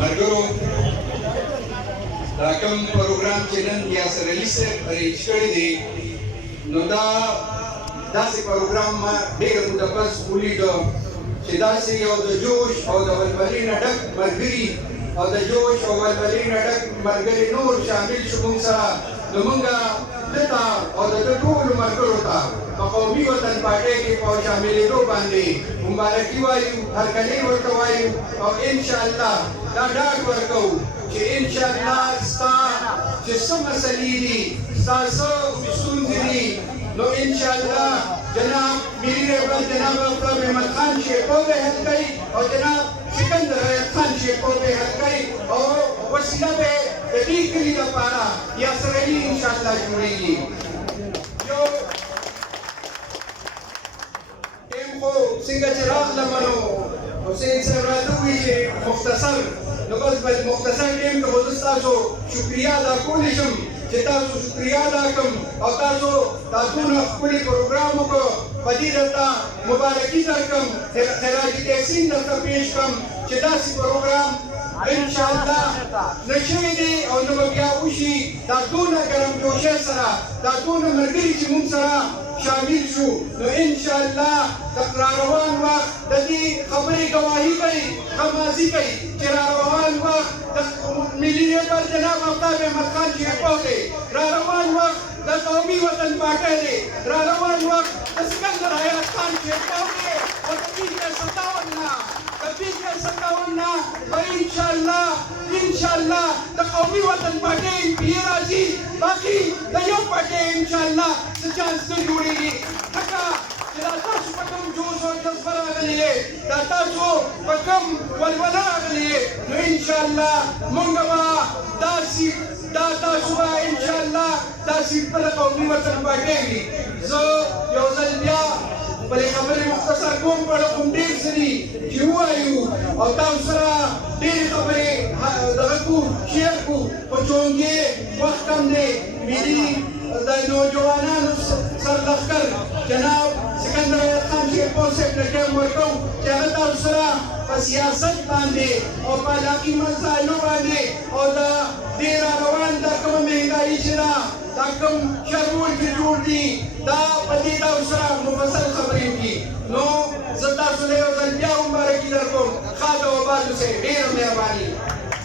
ملګرو دا کوم پروګرام چې نن یاسر علي صاحب ارینج کړی دی نو دا داسې پروګرام ما ډېر موده پس ولیده چې داسې یو د جوش او د ولولې نه ډک ملګري او د جوش او ولولې نه ډک ملګري نور شامل شو موږ سره نو موږ دته او د ټولو ملګرو ته په قومي وطن پارټۍ کې په شاملېدو باندې مبارکي وایو هرکلی ورته وایو او انشاءالله دا ډاډ ورکوو چې انشاءالله ستا چې څه مسلې دي ستا څه ستونزې دي نو انشاءالله جناب میری رهبر جناب افطار احمد خان شیخو به حل کوي او جناب سکندر حیات خان شیخو به حل کوي او وسیله به د دې کلي لپاره یاسر علي انشاءالله جوړېږي یو ټیم خو څنګه چې راغلم نو حسین صاحب راته وویل چې مختصر نو بس باید مختصر ټیم کې خو زه ستاسو شکریه ادا کولی شم چې تاسو شکریه ادا کړم او تاسو دا څومره ښکلي پروګرام وکړو په دې درته مبارکي درکړم خراج تحسین درته پیش کړم چې داسې پروګرام انشاءالله نه شوی دی او نه به بیا وشي دا دونه ګرمجوشۍ سره دا دونه ملګري چې موږ سره شامل شو نو انشاءالله د راروان وخت د دې خبرې ګواهي کوي خمازي کوي چې راروان وخت د ملي رهبر جناب افطار احمد خان شیخو دی راروان وخت د قومي وطن پارټۍ دی راروان وخت د سکندر حیات خان شیخو دی او د 57 نه انشاءالله د قومي وطن پارټۍ پی راځي باقي د یو پارټۍ انشاءالله څه چانس نه جوړېږي ځکه چې دا تاسو په کوم جوش او جذبه راغلي یې دا تاسو په کوم ولوله راغلي یې نو انشاءالله موږ به دا تاسو به انشاءالله دا سیټ په د قومي وطن پارټۍ وي زه یو ځل بیا بلې خبرې مختصر کوم په کوم ډېر څه دي چې ووایو او تاسو سره ډېرې خبرې دغه کړو شیر کړو په چونګې وخت کم دی ملي د نوجوانانو سرلښکر جناب سکندر حیات خان شیخو صاحب ته ټایم ورکوو چې هغه تاسو سره په سیاست باندې او په علاقي مسایلو باندې او د دې راروان دا کومه مهنګایي چې ده دا کوم شرمول چې جوړ دي دا په دې تاسو سره مفصل خبرې وکړي نو زه تاسو له یو ځل بیا مبارکي درکوم ښاد او آباد اوسئ ډېره مهرباني